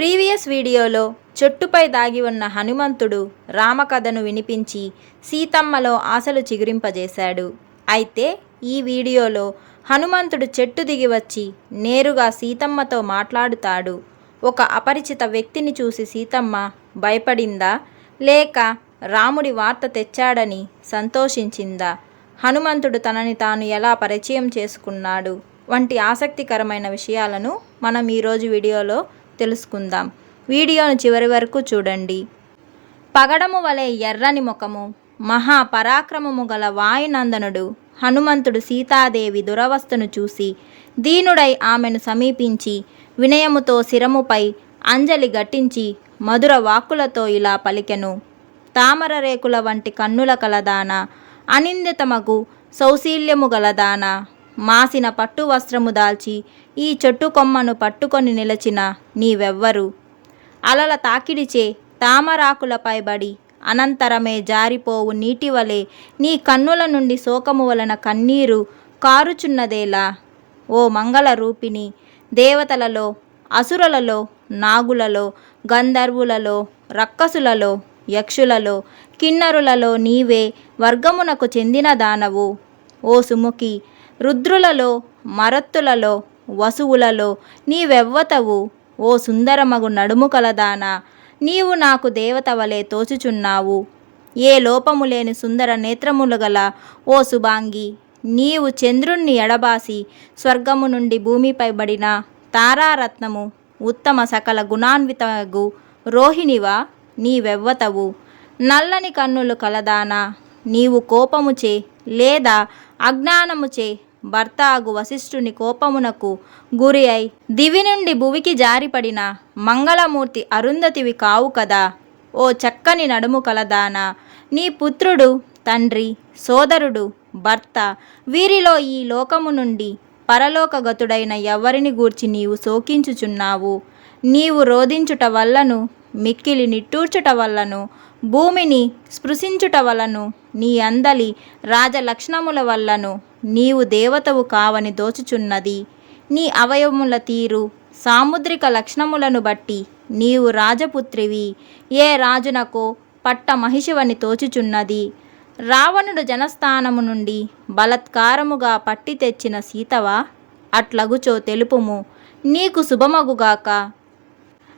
Previous వీడియోలో చెట్టుపై దాగి ఉన్న హనుమంతుడు రామకథను వినిపించి సీతమ్మలో ఆశలు చిగురింపజేశాడు. అయితే ఈ వీడియోలో హనుమంతుడు చెట్టు దిగి వచ్చి నేరుగా సీతమ్మతో మాట్లాడుతాడు. ఒక అపరిచిత వ్యక్తిని చూసి సీతమ్మ భయపడిందా, లేక రాముడి వార్త తెచ్చాడని సంతోషించిందా, హనుమంతుడు తనని తాను ఎలా పరిచయం చేసుకున్నాడు వంటి ఆసక్తికరమైన విషయాలను మనం ఈరోజు వీడియోలో తెలుసుకుందాం. వీడియోను చివరి వరకు చూడండి. పగడము వలె ఎర్రని ముఖము, మహాపరాక్రమము గల వాయునందనుడు హనుమంతుడు సీతాదేవి దురవస్థను చూసి దీనుడై ఆమెను సమీపించి వినయముతో శిరముపై అంజలి గట్టించి మధుర వాక్కులతో ఇలా పలికెను. తామర రేకుల వంటి కన్నుల కలదాన, అనిందితమగు సౌశీల్యము గలదాన, మాసిన పట్టు వస్త్రము దాల్చి ఈ చెట్టు కొమ్మను పట్టుకొని నిలచిన నీవెవ్వరు? అలల తాకిడిచే తామరాకులపై బడి అనంతరమే జారిపోవు నీటివలే నీ కన్నుల నుండి శోకము వలన కన్నీరు కారుచున్నదేలా? ఓ మంగళ రూపిణి, దేవతలలో, అసురులలో, నాగులలో, గంధర్వులలో, రక్కసులలో, యక్షులలో, కిన్నరులలో నీవే వర్గమునకు చెందిన దానవు. ఓ సుముఖి, రుద్రులలో, మరత్తులలో, వసువులలో నీవెవ్వతవు. ఓ సుందరమగు నడుము కలదానా, నీవు నాకు దేవత వలె తోచుచున్నావు. ఏ లోపము లేని సుందర నేత్రములు గల ఓ శుభాంగి, నీవు చంద్రుణ్ణి ఎడబాసి స్వర్గము నుండి భూమిపై బడిన తారారత్నము, ఉత్తమ సకల గుణాన్వితగు రోహిణివా, నీవెవ్వతవు. నల్లని కన్నులు కలదానా, నీవు కోపముచే లేదా అజ్ఞానముచే భర్త అగు వశిష్ఠుని కోపమునకు గురి అయి దివి నుండి భువికి జారిపడిన మంగళమూర్తి అరుంధతివి కావు కదా. ఓ చక్కని నడుము కలదానా, నీ పుత్రుడు, తండ్రి, సోదరుడు, భర్త వీరిలో ఈ లోకము నుండి పరలోకగతుడైన ఎవరిని గూర్చి నీవు శోకించుచున్నావు? నీవు రోధించుట వల్లను, మిక్కిలి నిట్టూర్చుట వల్లను, భూమిని స్పృశించుట వలను, నీ అందలి రాజలక్షణముల వల్లను నీవు దేవతవు కావని దోచుచున్నది. నీ అవయవముల తీరు, సాముద్రిక లక్షణములను బట్టి నీవు రాజపుత్రివి, ఏ రాజునకో పట్ట మహిషివని తోచుచున్నది. రావణుడు జనస్థానము నుండి బలత్కారముగా పట్టి తెచ్చిన సీతవా? అట్లగుచో తెలుపుము, నీకు శుభమగుగాక.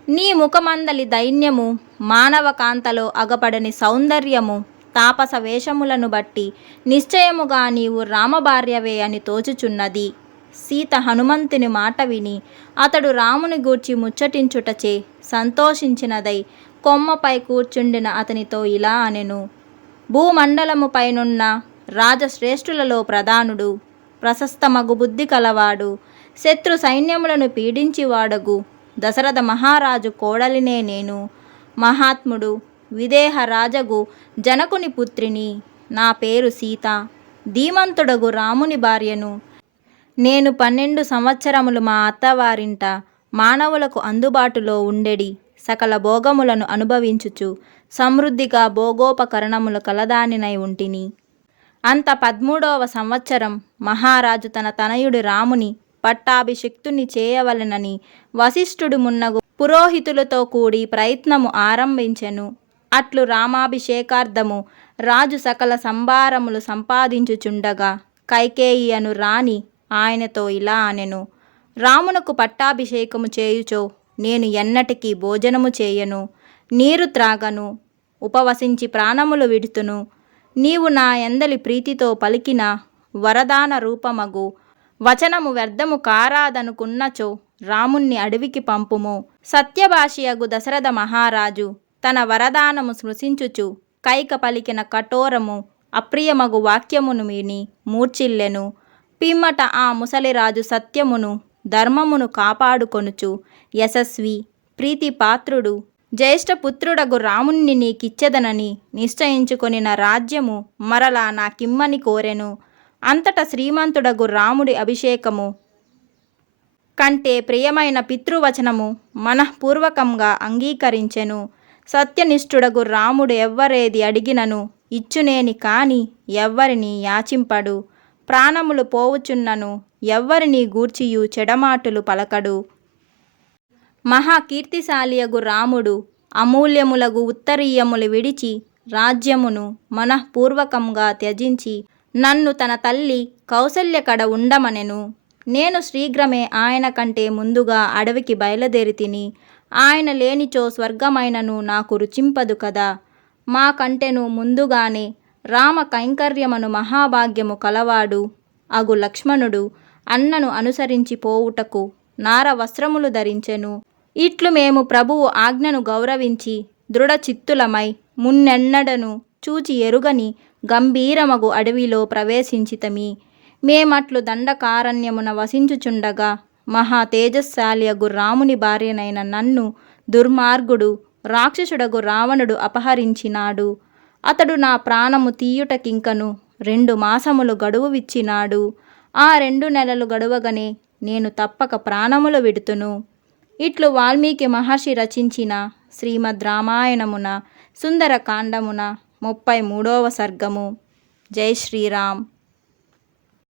నీ ముఖమందలి దైన్యము, మానవ కాంతలో అగపడని సౌందర్యము, తాపస వేషములను బట్టి నిశ్చయముగా నీవు రామభార్యవే అని తోచుచున్నది. సీత హనుమంతుని మాట విని అతడు రాముని గూర్చి ముచ్చటించుటచే సంతోషించినదై కొమ్మపై కూర్చుండిన అతనితో ఇలా అనెను. భూమండలము పైనున్న రాజశ్రేష్ఠులలో ప్రధానుడు, ప్రశస్తమగు బుద్ధి కలవాడు, శత్రు సైన్యములను పీడించివాడగు దశరథ మహారాజు కోడలినే నేను. మహాత్ముడు, విదేహ రాజగు జనకుని పుత్రిని. నా పేరు సీత, ధీమంతుడగు రాముని భార్యను. నేను 12 సంవత్సరములు మా అత్తవారింట మానవులకు అందుబాటులో ఉండెడి సకల భోగములను అనుభవించుచు సమృద్ధిగా భోగోపకరణములు కలదానినై ఉంటిని. అంత 13వ సంవత్సరం మహారాజు తన తనయుడు రాముని పట్టాభిషిక్తుని చేయవలెనని వశిష్ఠుడు మున్నగు పురోహితులతో కూడి ప్రయత్నము ఆరంభించెను. అట్లు రామాభిషేకార్థము రాజు సకల సంభారములు సంపాదించుచుండగా కైకేయి అను రాణి ఆయనతో ఇలా అనెను. రామునకు పట్టాభిషేకము చేయుచో నేను ఎన్నటికీ భోజనము చేయను, నీరు త్రాగను, ఉపవసించి ప్రాణములు విడుతును. నీవు నా ఎందలి ప్రీతితో పలికిన వరదాన రూపమగు వచనము వ్యర్థము కారాదనుకున్నచో రాముణ్ణి అడవికి పంపుము. సత్యభాషియగు దశరథ మహారాజు తన వరదానము స్మృశించుచు కైక పలికిన కఠోరము అప్రియమగు వాక్యమును విని మూర్ఛిల్లెను. పిమ్మట ఆ ముసలిరాజు సత్యమును ధర్మమును కాపాడుకొనుచు యశస్వి, ప్రీతిపాత్రుడు, జ్యేష్ఠపుత్రుడగు రాముణ్ణి నీకిచ్చెదనని నిశ్చయించుకొనిన రాజ్యము మరలా నాకిమ్మని కోరెను. అంతట శ్రీమంతుడగు రాముడి అభిషేకము కంటే ప్రియమైన పితృవచనము మనఃపూర్వకంగా అంగీకరించెను. సత్యనిష్ఠుడగు రాముడు ఎవ్వరేది అడిగినను ఇచ్చునేని కాని ఎవ్వరిని యాచింపడు. ప్రాణములు పోవుచున్నను ఎవ్వరిని గూర్చియు చెడమాటులు పలకడు. మహాకీర్తిశాలియగు రాముడు అమూల్యములగు ఉత్తరీయములు విడిచి రాజ్యమును మనఃపూర్వకంగా త్యజించి నన్ను తన తల్లి కౌసల్య కడ ఉండమనెను. నేను శీఘ్రమే ఆయన కంటే ముందుగా అడవికి బయలుదేరి ఆయన లేనిచో స్వర్గమైనను నాకు రుచింపదు కదా. మా కంటెను ముందుగానే రామ కైంకర్యమును మహాభాగ్యము కలవాడు అగు లక్ష్మణుడు అన్నను అనుసరించి పోవుటకు నార వస్త్రములు ధరించెను. ఇట్లు మేము ప్రభువు ఆజ్ఞను గౌరవించి దృఢచిత్తులమై మున్నెన్నడను చూచి ఎరుగని గంభీరమగు అడవిలో ప్రవేశించితమి. మేమట్లు దండకారణ్యమున వసించుచుండగా మహా తేజస్శాలియగు రాముని భార్యనైన నన్ను దుర్మార్గుడు రాక్షసుడగు రావణుడు అపహరించినాడు. అతడు నా ప్రాణము తీయుటకింకను 2 మాసములు గడువు విచ్చినాడు. ఆ 2 నెలలు గడువగనే నేను తప్పక ప్రాణములు విడుతును. ఇట్లు వాల్మీకి మహర్షి రచించిన శ్రీమద్ రామాయణమున సుందరకాండమున 33వ సర్గము. జై శ్రీరామ్.